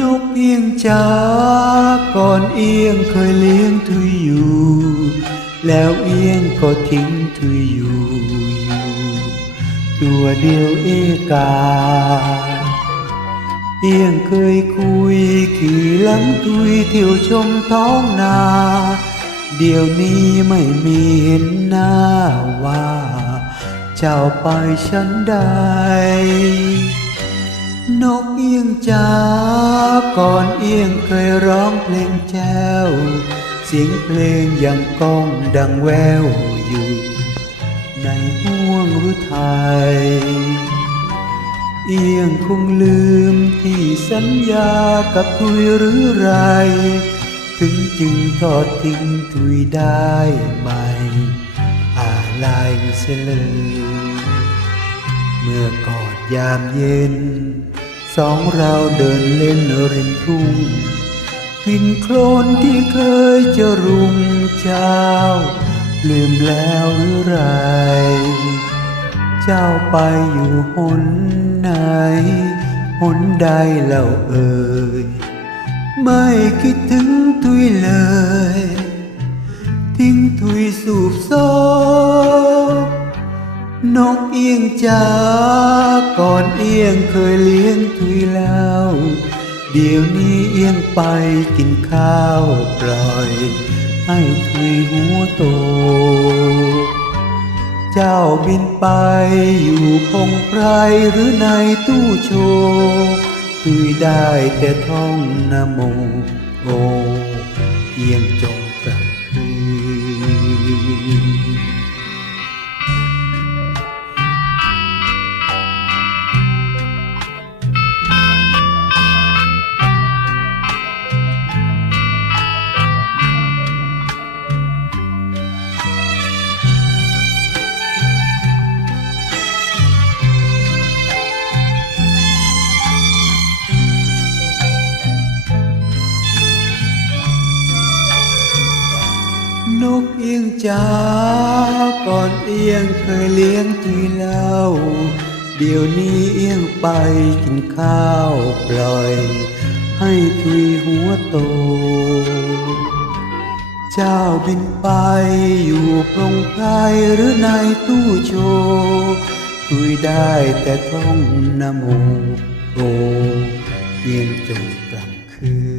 นกเอียงจ้าก่อนเอียงเคยเลี้ยงทุยอยู่ แล้วเอียงก็ทิ้งทุยอยู่อยู่ตัวเดียวเอกา เอียงเคยคุยขี่หลังตุยเที่ยวชมท้องนา เดี๋ยวนี้ไม่มีเห็นหน้าว่า เจ้าไปฉันใดนกเอียงจ้า ก่อนเอียงเคยร้องเพลงแจ้ว เสียงเพลงยังก้องดังแววอยู่ ในห่วงรุไทยเอียงคงลืมที่สัญญากับทุยหรือไร ถึงจึงทอดทิ้งทุยได้ไหมอะไรเสลยเมื่อก่อนยามเย็น สองเราเดินเล่นริมทุ่งกลิ่นโคลนที่เคยจะรุมเจ้า ลืมแล้วหรือไร เจ้าไปอยู่หนไหนหนใดเล่าเอ่ยไม่คิดถึงทุยเลย ทิ้งทุยสูบโซบนกเอียงจ้าก่อนเอียงเคยเลี้ยงทุ เดี๋ยวนี้เอียงไปกินข้าวปล่อย ให้ทุยหัวโต เจ้าบินไปอยู่พงไพรหรือในตู้โชว์ทุยได้แต่ท่องนโมโอเอียงจงกลับคืน อียงจ้าก่อนเอียงเคยเลี้ยงทุยแล้วเดี๋ยวนี้เอียงไปกินข้าวปล่อย ให้ทุยหัวโต เจ้าบินไปอยู่พรงไพรหรือในตู้โชว์ทุยได้แต่ท่องนโมโอเอียงจงกลับคืน